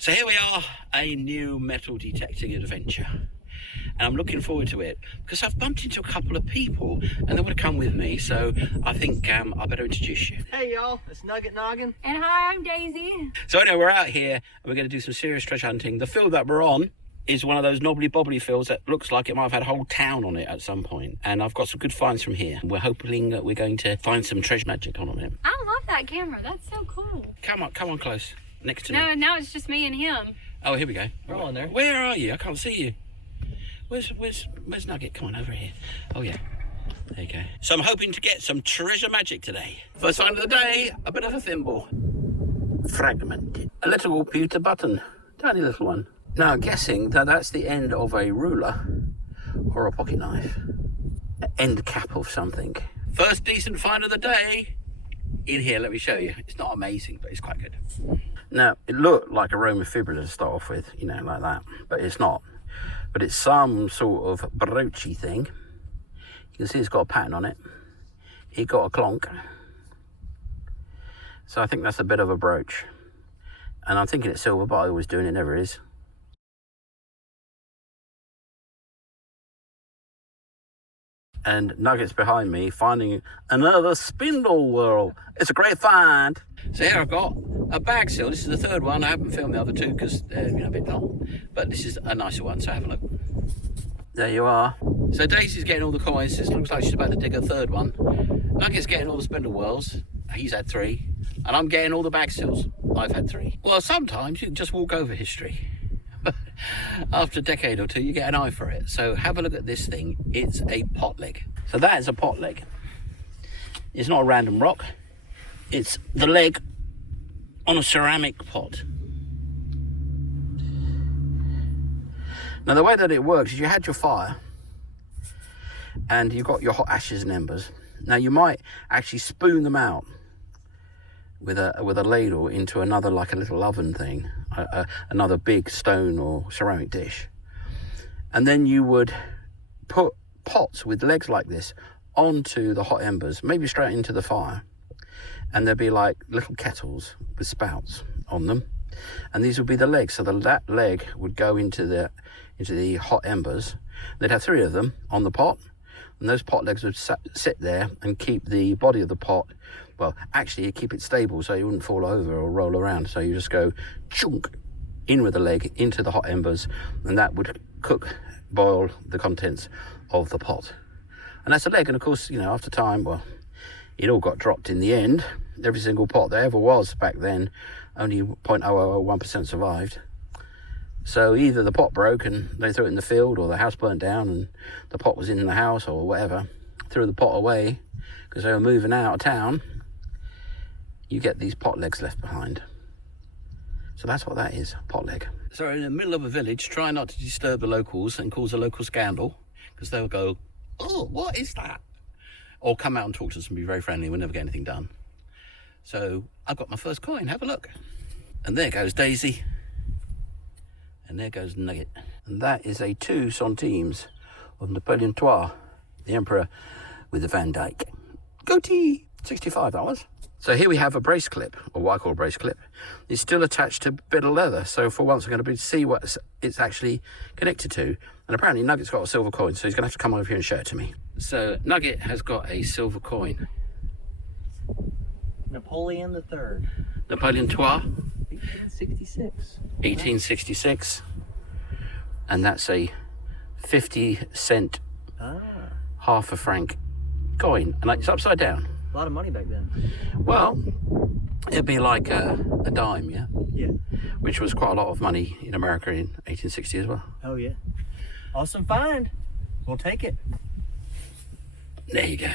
So here we are, a new metal detecting adventure. And I'm looking forward to it because I've bumped into a couple of people and they want to come with me. So I think I better introduce you. Hey y'all, it's Nugget Noggin. And hi, I'm Daisy. So anyway, we're out here and we're going to do some serious treasure hunting. The field that we're on is one of those knobbly bobbly fields that looks like it might have had a whole town on it at some point. And I've got some good finds from here. We're hoping that we're going to find some treasure magic on it. I love that camera. That's so cool. Come on close. Next to me. No, now it's just me and him. Oh, here we go. We're on there. Where are you? I can't see you. Where's Nugget? Come on, over here. Oh, yeah. There you go. So I'm hoping to get some treasure magic today. First find of the day, a bit of a thimble. Fragmented. A little pewter button. Tiny little one. Now, I'm guessing that that's the end of a ruler or a pocket knife. An end cap of something. First decent find of the day. In here, let me show you. It's not amazing, but it's quite good. Now, it looked like a Roman fibula to start off with, you know, like that. But it's not. But it's some sort of broochy thing. You can see it's got a pattern on it. It got a clonk. So I think that's a bit of a brooch. And I'm thinking it's silver, but I always do, and it never is. And Nugget's behind me finding another spindle whorl. It's a great find. So here I've got a bag seal. This is the third one. I haven't filmed the other two because they're a bit dull. But this is a nicer one, so have a look. There you are. So Daisy's getting all the coins. This looks like she's about to dig a third one. Nugget's getting all the spindle whorls. He's had 3. And I'm getting all the bag seals. I've had 3. Well, sometimes you can just walk over history. After a decade or two, you get an eye for it. So have a look at this thing. It's a pot leg. So that is a pot leg. It's not a random rock. It's the leg on a ceramic pot. Now the way that it works is you had your fire and you've got your hot ashes and embers. Now you might actually spoon them out with a ladle into another, like a little oven thing, another big stone or ceramic dish, and then you would put pots with legs like this onto the hot embers, maybe straight into the fire, and there'd be like little kettles with spouts on them, and these would be the legs. So that leg would go into the hot embers. They'd have 3 of them on the pot, and those pot legs would sit there and keep the body of the pot. Well, actually, you keep it stable so you wouldn't fall over or roll around. So you just go chunk in with the leg into the hot embers, and that would boil the contents of the pot. And that's a leg. And of course, you know, after time, well, it all got dropped in the end. Every single pot there ever was back then, only 0.0001% survived. So either the pot broke and they threw it in the field, or the house burnt down and the pot was in the house or whatever, threw the pot away because they were moving out of town. You get these pot legs left behind. So that's what that is, pot leg. So in the middle of a village, try not to disturb the locals and cause a local scandal, because they'll go, oh, what is that? Or come out and talk to us and be very friendly. We'll never get anything done. So I've got my first coin. Have a look. And there goes Daisy. And there goes Nugget. And that is a 2 centimes of Napoleon III, the Emperor with the Van Dyke goatee. $65. So here we have a brace clip, or what I call a brace clip. It's still attached to a bit of leather. So for once we're going to see what it's actually connected to. And apparently Nugget's got a silver coin, so he's going to have to come over here and show it to me. So Nugget has got a silver coin. Napoleon III. Napoleon III. 1866. 1866. And that's a 50-cent, half a franc coin. And it's upside down. A lot of money back then. Well, it'd be like a dime, yeah? Yeah. Which was quite a lot of money in America in 1860 as well. Oh, yeah. Awesome find. We'll take it. There you go.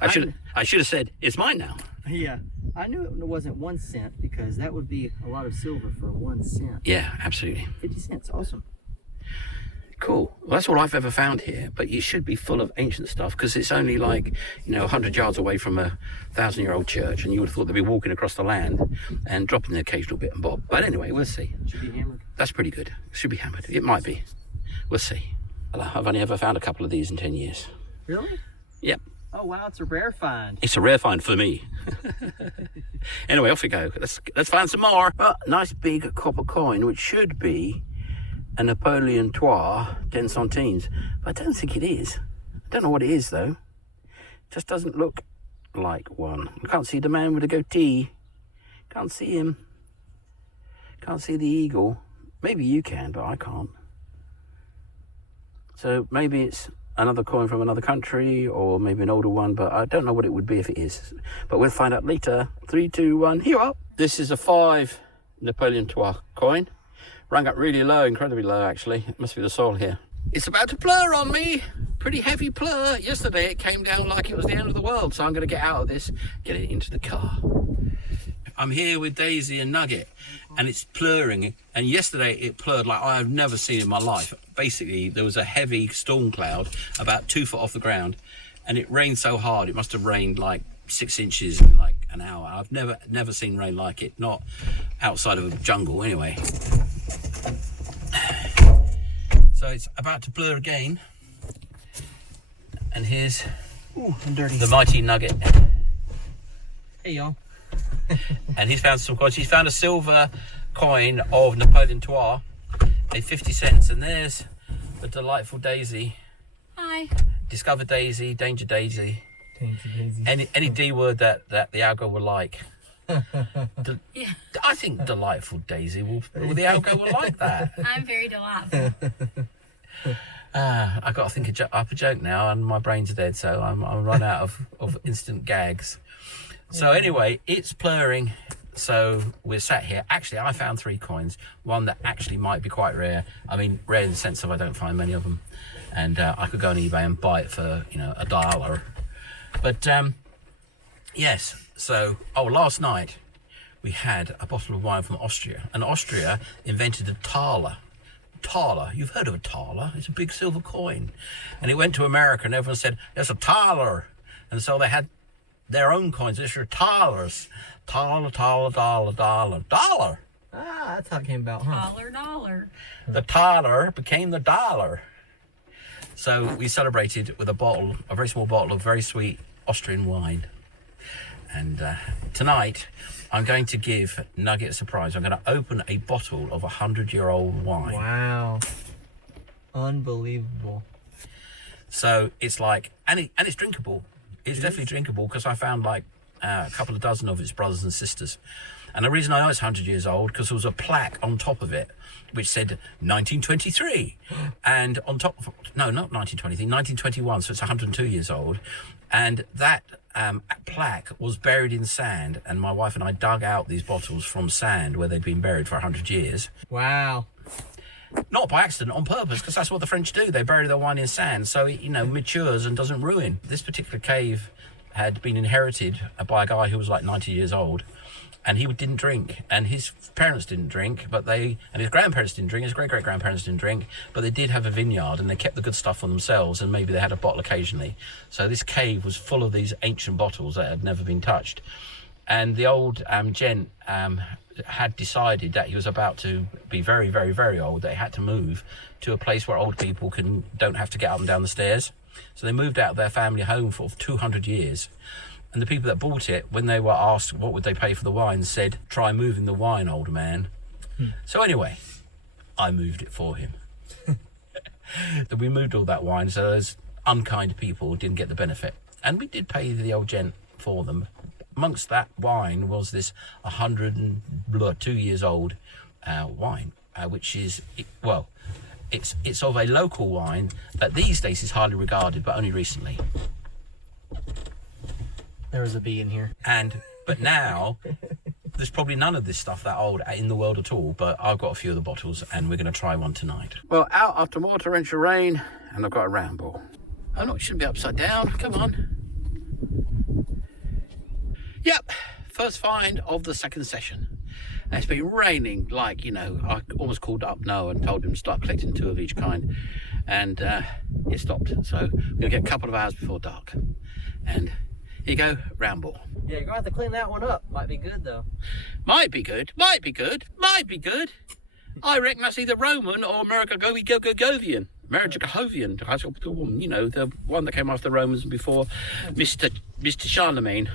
I should have said, it's mine now. Yeah. I knew it wasn't 1 cent, because that would be a lot of silver for 1 cent. Yeah, absolutely. 50 cents. Awesome. Cool. Well, that's all I've ever found here, but you should be full of ancient stuff, because it's only like, 100 yards away from a 1,000-year-old church, and you would have thought they'd be walking across the land and dropping the occasional bit and bob. But anyway, we'll see. Should be hammered. That's pretty good. Should be hammered. It might be. We'll see. I've only ever found a couple of these in 10 years. Really? Yep. Oh wow, it's a rare find. It's a rare find for me. Anyway, off we go. Let's find some more. Oh, nice big copper coin, which should be a Napoleon III 10 centimes. But I don't think it is. I don't know what it is though. Just doesn't look like one. I can't see the man with the goatee. Can't see him. Can't see the eagle. Maybe you can, but I can't. So maybe it's another coin from another country, or maybe an older one, but I don't know what it would be if it is. But we'll find out later. 3, 2, 1, here up. This is a 5 Napoleon III coin. Rang up really low, incredibly low actually. It must be the soil here. It's about to plur on me. Pretty heavy plur. Yesterday it came down like it was the end of the world, so I'm going to get out of this, get it into the car. I'm here with Daisy and Nugget, and it's plurring, and yesterday it plurred like I have never seen in my life. Basically, there was a heavy storm cloud about 2 foot off the ground, and it rained so hard, it must have rained like 6 inches in like an hour. I've never seen rain like it, not outside of a jungle anyway. So it's about to plur again, and here's I'm dirty. the mighty Nugget. Hey y'all. And he's found some coins. He's found a silver coin of Napoleon III, a 50 cents, and there's the delightful Daisy. Hi. Discover Daisy, Danger Daisy. Danger Daisy. Any D word that the algo will like. Yeah. I think delightful Daisy will the algo will like that. I'm very delightful. I got to think up a joke now, and my brain's dead, so I'm run out of instant gags. So anyway, it's plurring. So we're sat here. Actually, I found 3 coins. One that actually might be quite rare. I mean, rare in the sense of I don't find many of them. And I could go on eBay and buy it for, $1. But yes. So last night we had a bottle of wine from Austria, and Austria invented a thaler. Thaler, you've heard of a thaler? It's a big silver coin, and it went to America, and everyone said it's a thaler, and so they had their own coins. These are thalers. Thaler. Dollar. Ah, that's how it came about, huh? Dollar. The thaler became the dollar. So we celebrated with a very small bottle of very sweet Austrian wine. And tonight, I'm going to give Nugget a surprise. I'm going to open a bottle of 100-year-old wine. Wow. Unbelievable. So it's like, and it's drinkable. It's definitely drinkable, because I found like a couple of dozen of its brothers and sisters. And the reason I know it's 100 years old, because there was a plaque on top of it which said 1923. And on top of, no, not 1923, 1921, so it's 102 years old. And that plaque was buried in sand, and my wife and I dug out these bottles from sand where they'd been buried for 100 years. Wow. Not by accident, on purpose, because that's what the French do. They bury their wine in sand, so it, matures and doesn't ruin. This particular cave had been inherited by a guy who was like 90 years old, and he didn't drink, and his parents didn't drink, and his grandparents didn't drink, his great-great-grandparents didn't drink, but they did have a vineyard, and they kept the good stuff for themselves, and maybe they had a bottle occasionally. So this cave was full of these ancient bottles that had never been touched. And the old gent had decided that he was about to be very, very, very old. They had to move to a place where old people don't have to get up and down the stairs. So they moved out of their family home for 200 years. And the people that bought it, when they were asked what would they pay for the wine, said, "Try moving the wine, old man." So anyway, I moved it for him. We moved all that wine, so those unkind people didn't get the benefit. And we did pay the old gent for them. Amongst that wine was this 102 years old wine, which is, it's of a local wine that these days is highly regarded, but only recently. There was a bee in here. But now, there's probably none of this stuff that old in the world at all, but I've got a few of the bottles, and we're going to try one tonight. Well, out after more torrential rain, and I've got a round ball. Oh no, it shouldn't be upside down. Come on. Yep, first find of the second session. And it's been raining like, I almost called up Noah and told him to start collecting 2 of each kind. And it stopped. So we're going to get a couple of hours before dark. And here you go, round ball. Yeah, you're going to have to clean that one up. Might be good, though. Might be good. I reckon that's either Roman or American Govian. Jehovian, you know, the one that came after the Romans before Mr. Charlemagne.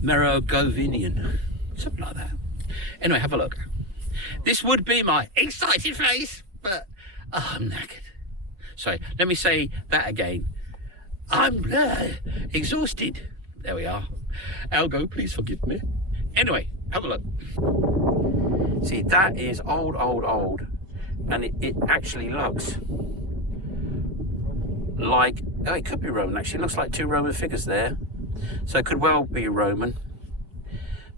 Merovingian, something like that. Anyway, have a look. This would be my excited face, but I'm knackered. Sorry, let me say that again. I'm exhausted. There we are. Algo, please forgive me. Anyway, have a look. See, that is old. And it actually looks like, oh, it could be Roman actually. It looks like two Roman figures there. So it could well be Roman,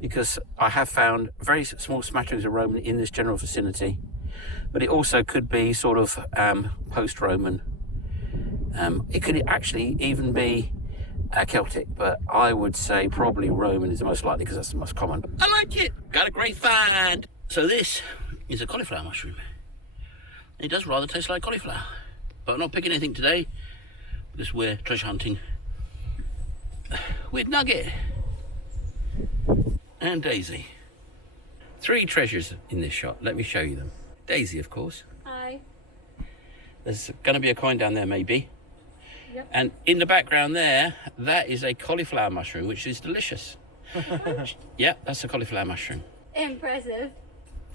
because I have found very small smatterings of Roman in this general vicinity. But it also could be sort of post-Roman. It could actually even be Celtic, but I would say probably Roman is the most likely, because that's the most common. I like it. Got a great find. So this is a cauliflower mushroom. It does rather taste like cauliflower, but I'm not picking anything today because we're treasure hunting with Nugget and Daisy. 3 treasures in this shot. Let me show you them. Daisy, of course. Hi. There's going to be a coin down there, maybe. Yep. And in the background there, that is a cauliflower mushroom, which is delicious. Yeah, that's a cauliflower mushroom. Impressive.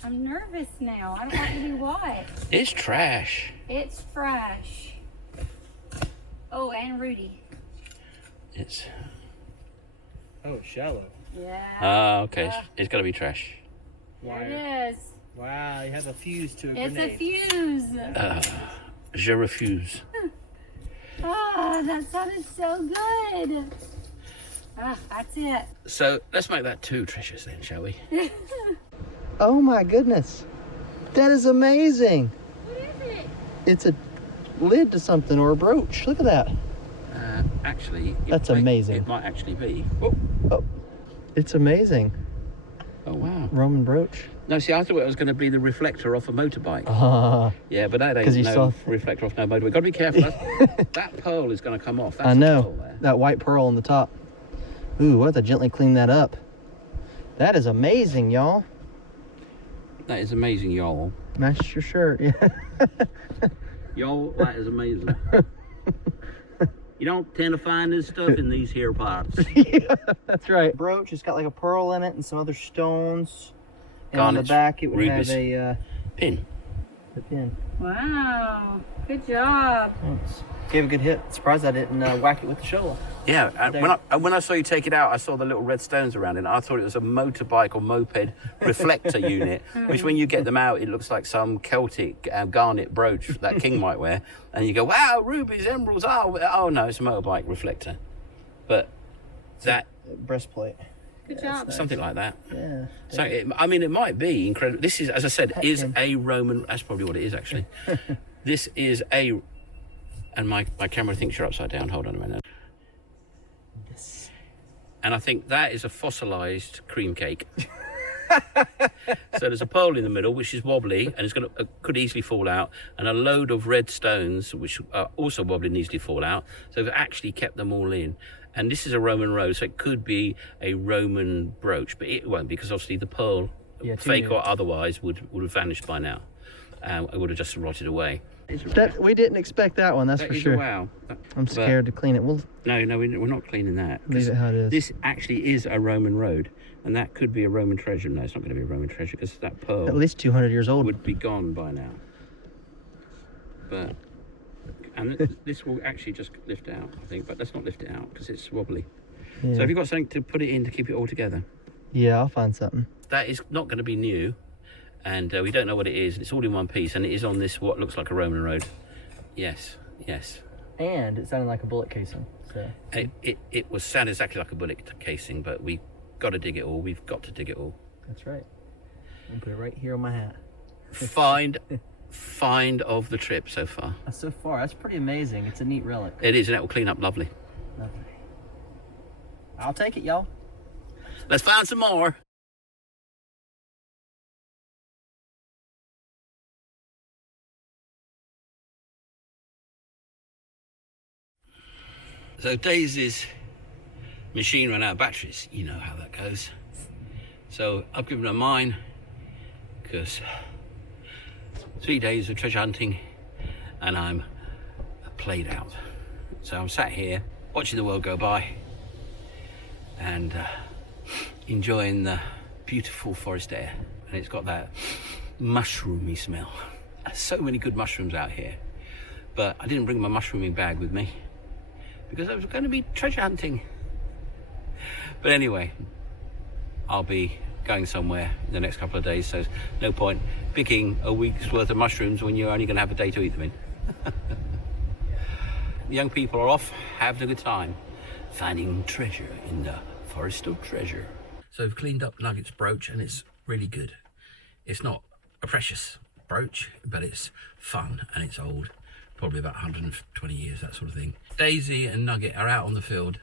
I'm nervous now. I don't know what to do what. It's trash. It's fresh. Oh, and Rudy. It's... Oh, shallow. Yeah. Ah, okay. It's got to be trash. There it is. Wow, you have a fuse to a It's grenade. a fuse. Je refuse. Oh, that sounded so good. Ah, that's it. So let's make that 2 treasures then, shall we? Oh my goodness. That is amazing. What is it? It's a lid to something, or a brooch. Look at that. Actually, That's amazing. It might actually be. Oh. Oh, it's amazing. Oh wow. Roman brooch. No, see, I thought it was going to be the reflector off a motorbike. Ah, Yeah, but that 'Cause ain't you no saw- reflector off no motorbike. Got to be careful. That pearl is going to come off. That's I a know. pearl there. That white pearl on the top. Ooh, we'll have to gently clean that up. That is amazing, y'all. That is amazing, y'all. Matches your shirt. Yeah. Y'all, that is amazing. You don't tend to find this stuff in these here parts. Yeah, that's right. Brooch, it's got like a pearl in it and some other stones. And on the Garnets, back, it would rubies. have a Pin. the pin. Wow. Good job. Thanks. Gave a good hit. Surprised I didn't whack it with the shovel. Yeah, and when I saw you take it out, I saw the little red stones around it. And I thought it was a motorbike or moped reflector unit, which when you get them out, it looks like some Celtic garnet brooch that king might wear. And you go, wow, rubies, emeralds, oh no, it's a motorbike reflector. But that... Breastplate. Good Yeah, job. it's Something like that. Yeah. So, I mean, it might be incredible. This is, as I said, Hat is pin. a Roman... That's probably what it is, actually. This is a... And my camera thinks you're upside down. Hold on a minute. Yes. And I think that is a fossilized cream cake. So there's a pole in the middle, which is wobbly, and it's could easily fall out, and a load of red stones, which are also wobbly and easily fall out. So they've actually kept them all in. And this is a Roman rose, so it could be a Roman brooch, but it won't, because obviously the pearl, Yeah, fake too. or otherwise, would have vanished by now. It would have just rotted away. That, we didn't expect that one, that's That for is a sure. wow. I'm scared to clean it. We'll No, we're not cleaning that. leave it how it is. This actually is a Roman road, and that could be a Roman treasure. No, it's not going to be a Roman treasure, because that pearl At least 200 years old. would be gone by now. But, and this will actually just lift out, I think, but let's not lift it out because it's wobbly. Yeah. So have you got something to put it in to keep it all together? Yeah, I'll find something. That is not going to be new, and we don't know what it is. It's all in one piece, and it is on this, what looks like a Roman road. Yes, yes. And it sounded like a bullet casing. So It was sound exactly like a bullet casing, but we got to dig it all. We've got to dig it all. that's right. And put it right here on my hat. Find of the trip so far. So far, that's pretty amazing. It's a neat relic. It is, and it will clean up lovely. Lovely. I'll take it, y'all. Let's find some more. So Daisy's machine ran out of batteries. You know how that goes. So I've given her mine because 3 days of treasure hunting and I'm played out. So I'm sat here watching the world go by and enjoying the beautiful forest air, and it's got that mushroomy smell. There's so many good mushrooms out here, but I didn't bring my mushrooming bag with me because I was going to be treasure hunting. But anyway, I'll be going somewhere in the next couple of days, so there's no point picking a week's worth of mushrooms when you're only going to have a day to eat them in. The young people are off having a good time finding treasure in the forest of treasure. So we've cleaned up Nugget's brooch and it's really good. It's not a precious brooch, but it's fun and it's old, probably about 120 years, that sort of thing. Daisy and Nugget are out on the field.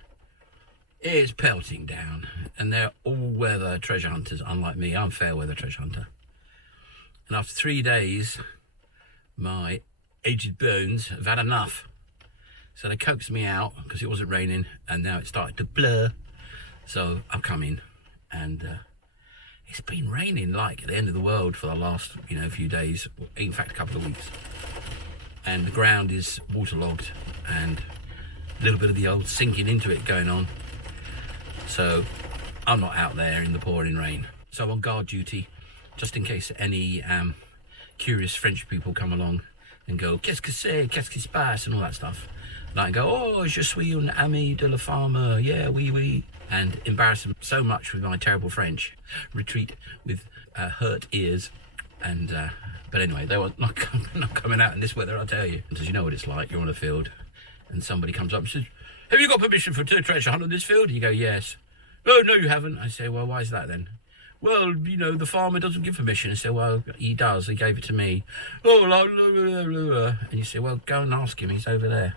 It's pelting down and they're all-weather treasure hunters, unlike me. I'm fair-weather treasure hunter. And after 3 days, my aged bones have had enough. So they coaxed me out because it wasn't raining, and now it started to blur. So I'm coming, and it's been raining like at the end of the world for the last, few days. In fact, a couple of weeks. And the ground is waterlogged, and a little bit of the old sinking into it going on. So I'm not out there in the pouring rain. So I'm on guard duty, just in case any curious French people come along and go, qu'est-ce que c'est, qu'est-ce qui se passe, and all that stuff. And I can go, oh, je suis un ami de la femme, yeah, oui, oui. And embarrass them so much with my terrible French. Retreat with hurt ears. And but anyway, they were not coming out in this weather, I'll tell you. Because you know what it's like, you're on a field and somebody comes up and says, have you got permission for a treasure hunt on this field? You go, yes. Oh, no, you haven't. I say, well, why is that then? Well, the farmer doesn't give permission. I say, well, he does. He gave it to me. Oh, blah, blah, blah, blah. And you say, well, go and ask him. He's over there.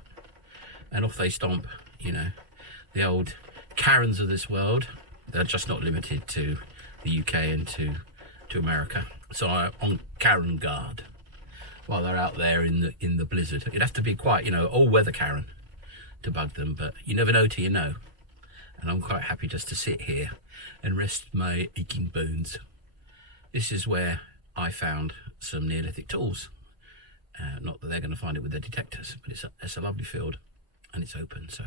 And off they stomp, the old Karens of this world. They're just not limited to the UK and to America. So I'm on Karen guard while they're out there in the blizzard. It'd have to be quite, all-weather Karen to bug them, but you never know till you know. And I'm quite happy just to sit here and rest my aching bones. This is where I found some Neolithic tools. Not that they're going to find it with their detectors, but it's a lovely field. And it's open, so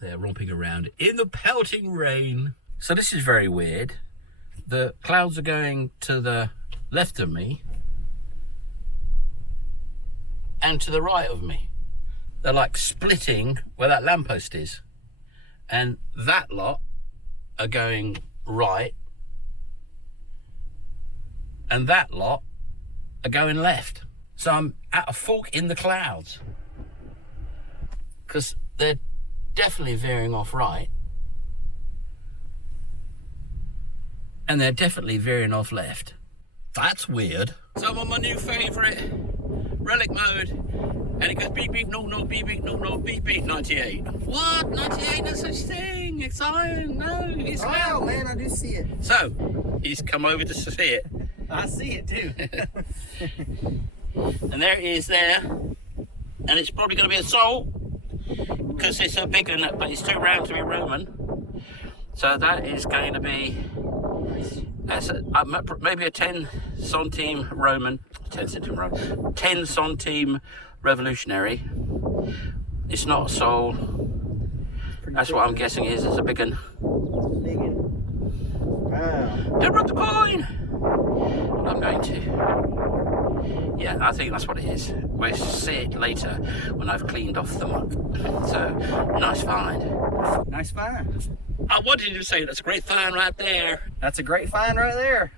they're romping around in the pelting rain. So this is very weird. The clouds are going to the left of me and to the right of me. They're like splitting where that lamppost is. And that lot are going right. And that lot are going left. So I'm at a fork in the clouds. Because they're definitely veering off right. And they're definitely veering off left. That's weird. So I'm on my new favourite, Relic Mode. And it goes beep, beep, no, no, beep, beep, no, no, beep, beep, 98. What? 98? No such thing. It's iron. No, it's Oh, man, I do see it. So, he's come over to see it. I see it, too. And there it is there. And it's probably going to be a soul. Because it's a big one, but it's too round to be Roman. So that is going to be maybe a 10 centime Roman, 10 centime revolutionary. It's not a soul. That's what I'm guessing is. It's a big one. Big one. Wow. Don't rub the coin! I'm going to. Yeah, I think that's what it is. We'll see it later when I've cleaned off the muck. So, nice find. Nice find. I wanted you to say that's a great find right there. That's a great find right there.